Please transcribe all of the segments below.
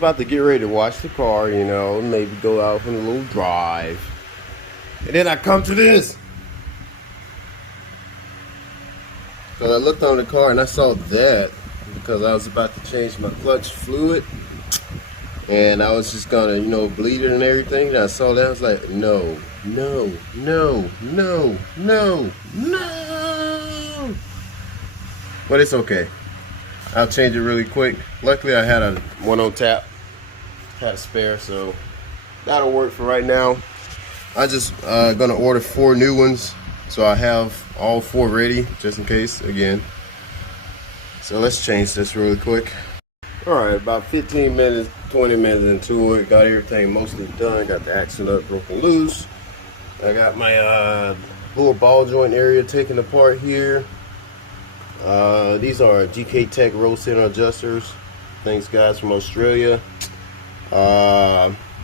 about to get ready to wash the car, you know, maybe go out for a little drive. And then I come to this. So I looked on the car and I saw that because I was about to change my clutch fluid. And I was just gonna, you know, bleed it and everything. And I saw that, I was like, no, no, no, no, no, no. But it's okay. I'll change it really quick. Luckily I had one on tap, had a spare, so that'll work for right now. I just gonna order 4 new ones, so I have all 4 ready just in case again. So let's change this really quick. All right, about 15 minutes, 20 minutes into it, got everything mostly done. Got the axle nut broken loose. I got my little ball joint area taken apart here. These are GK Tech roll center adjusters. Thanks guys from Australia.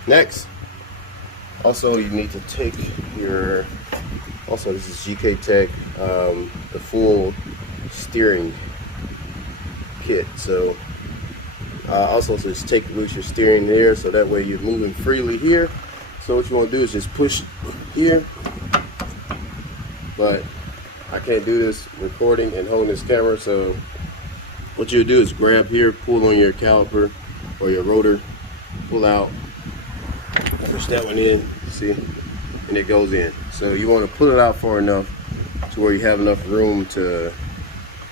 Next, also you need to take your, also this is GK Tech, the full steering kit. So also just take loose your steering there, so that way you're moving freely here. So what you want to do is just push here, but I can't do this recording and holding this camera, so what you'll do is grab here, pull on your caliper or your rotor, pull out, push that one in, see, and it goes in. So you want to pull it out far enough to where you have enough room to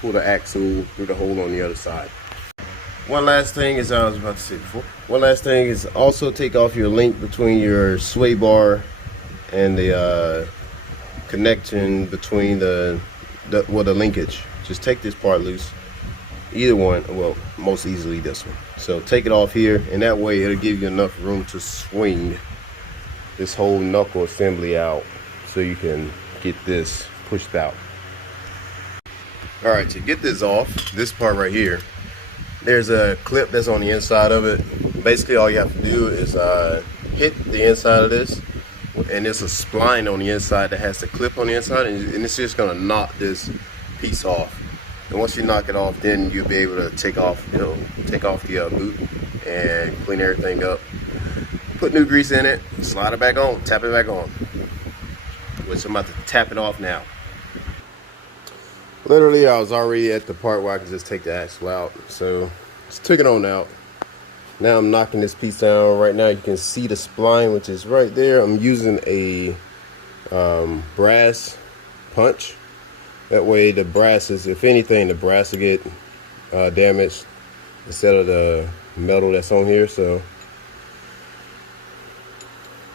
pull the axle through the hole on the other side. One last thing is, I was about to say before, one last thing is also take off your link between your sway bar and the connection between the linkage. Just take this part loose, either one, well, most easily this one. So take it off here, and that way it'll give you enough room to swing this whole knuckle assembly out so you can get this pushed out. All right, to get this off, this part right here, there's a clip that's on the inside of it. Basically all you have to do is hit the inside of this, and there's a spline on the inside that has the clip on the inside, and it's just gonna knock this piece off. And once you knock it off, then you'll be able to take off, you know, take off the boot and clean everything up. Put new grease in it, slide it back on, tap it back on. Which I'm about to tap it off now. Literally, I was already at the part where I could just take the axle out, so just took it on out. Now I'm knocking this piece down. Right now you can see the spline, which is right there. I'm using a brass punch. That way the brass is, if anything, the brass will get damaged instead of the metal that's on here. So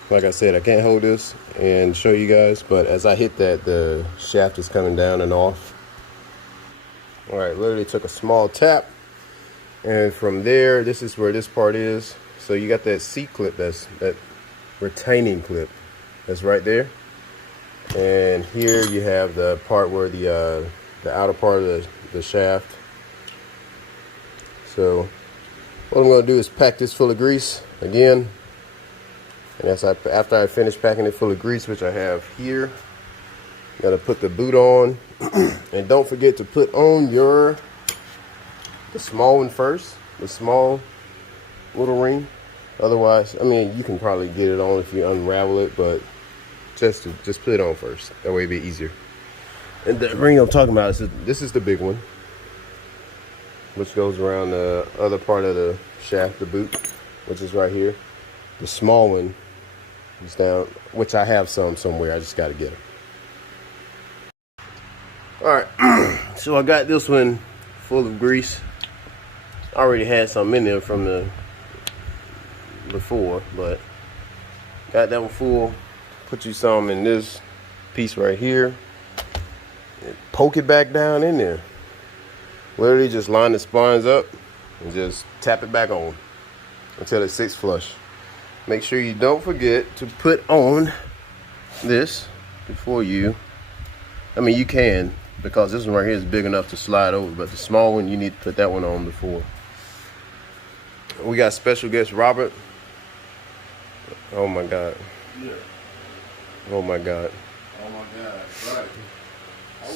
like I said, I can't hold this and show you guys, but as I hit that, the shaft is coming down and off. All right, literally took a small tap, and from there, this is where this part is. So you got that C clip, that retaining clip that's right there, and here you have the part where the outer part of the shaft. So what I'm going to do is pack this full of grease again, and after I finish packing it full of grease, which I have here, I'm going to put the boot on. And don't forget to put on the small one first, the small little ring. Otherwise, I mean, you can probably get it on if you unravel it, but just put it on first. That way it'll be easier. And the ring I'm talking about is this is the big one, which goes around the other part of the shaft, the boot, which is right here. The small one is down, which I have some somewhere. I just got to get them. All right, so I got this one full of grease. I already had some in there from the before, but got that one full. Put you some in this piece right here and poke it back down in there. Literally just line the splines up and just tap it back on until it sits flush. Make sure you don't forget to put on this before you, I mean, you can, because this one right here is big enough to slide over, but the small one, you need to put that one on before. We got special guest Robert. Oh my God. Yeah. Oh my God. Oh my God. Right. I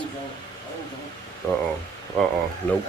was on. Nope.